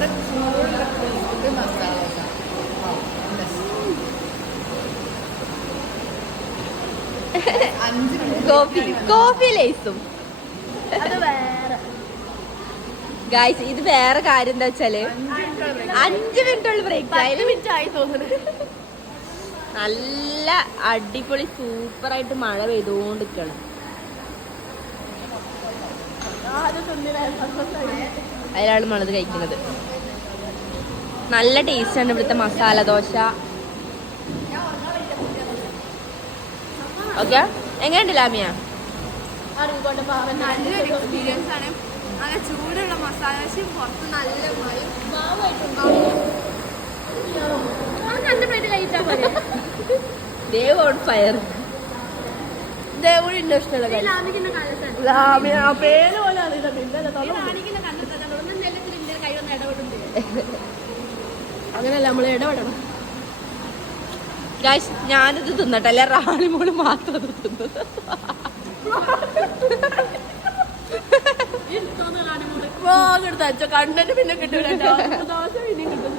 നല്ല ചൂടുള്ള ഇത് മസാല കോഫി. കോഫി ലേസും. ഗായ്സ് ഇത് വേറെ കാര്യം എന്താ വെച്ചാൽ അഞ്ച് ഉള്ള മിനിറ്റ് ഉള്ള ബ്രേക്ക് മിനിറ്റ് ആയി തോന്നുന്നു. നല്ല അടിപൊളി സൂപ്പർ ആയിട്ട് മഴ പെയ്തുകൊണ്ടിരിക്കണം അതിലാണ് നമ്മളത് കഴിക്കുന്നത്. നല്ല ടേസ്റ്റ് ആണ് ഇവിടുത്തെ മസാല ദോശ. ഓക്കെ എങ്ങനെയുണ്ട് ലാമിയ? നല്ലൊരു എക്സ്പീരിയൻസ് ആണ്. അങ്ങനെ ചൂടുള്ള മസാല ദോശയും പുറത്ത് നല്ല മഴയും ദേവ് ഓൺ ഫയർ ഇഷ്ടമുള്ള ലാമിക്കുന്ന പേര് അങ്ങനെയല്ല നമ്മൾ ഇടപെടണം. ഗായ്സ് ഞാനിത് തിന്നട്ടെ. അല്ലെ റാണിമോൾ മാത്രം ഇത് തിന്നത്. എടുത്ത കണ്ടിട്ട് പിന്നെ കിട്ടൂല ദോശ പിന്നെ കിട്ടുന്നു